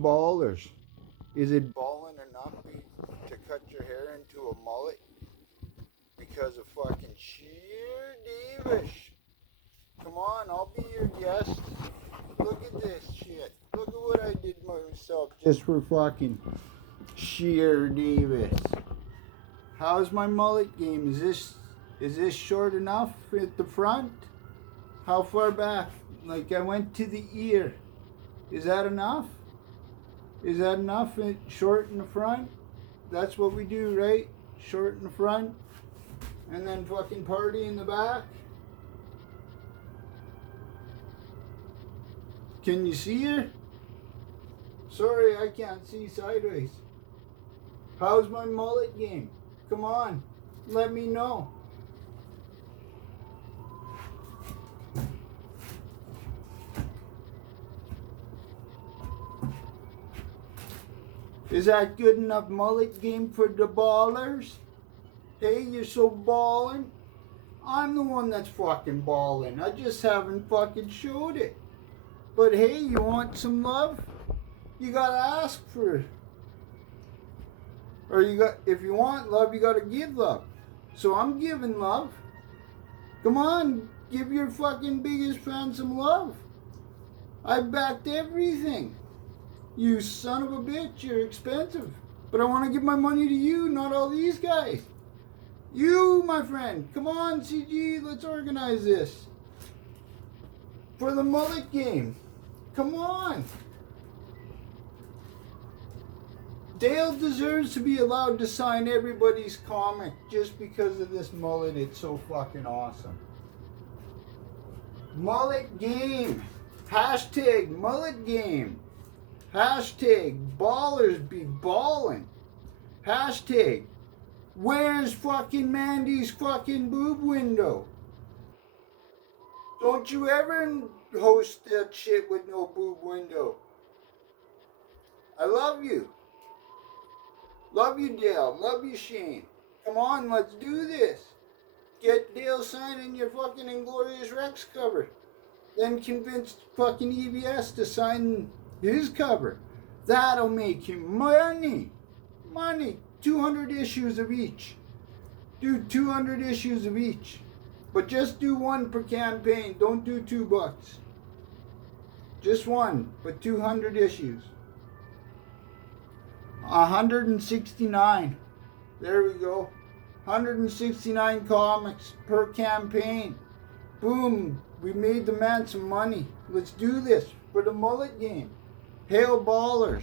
ballers, is it balling enough to cut your hair into a mullet because of fucking sheer Davis? Come on, I'll be your guest. Look at this shit. Look at what I did myself just for fucking sheer Davis. How's my mullet game? Is this short enough at the front? How far back? Like I went to the ear. Is that enough? Is that enough? Short in the front? That's what we do, right? Short in the front, and then fucking party in the back. Can you see her? Sorry, I can't see sideways. How's my mullet game? Come on, let me know. Is that good enough mullet game for the ballers? Hey, you're so ballin'. I'm the one that's fucking ballin'. I just haven't fucking showed it. But hey, you want some love? You gotta ask for it. Or if you want love, you gotta give love. So I'm giving love. Come on, give your fucking biggest fan some love. I backed everything. You son of a bitch, you're expensive. But I want to give my money to you, not all these guys. You, my friend. Come on, CG, let's organize this. For the mullet game. Come on. Dale deserves to be allowed to sign everybody's comic just because of this mullet. It's so fucking awesome. Mullet game. Hashtag mullet game. Hashtag ballers be ballin'. Hashtag where's fucking Mandy's fucking boob window? Don't you ever host that shit with no boob window. I love you. Love you, Dale. Love you, Shane. Come on, let's do this. Get Dale signing your fucking Inglorious Rex cover. Then convince fucking EBS to sign his cover. That'll make him money. Money. 200 issues of each. Do 200 issues of each. But just do one per campaign. Don't do $2. Just one, but 200 issues. 169. There we go. 169 comics per campaign. Boom. We made the man some money. Let's do this for the mullet game. Hail ballers.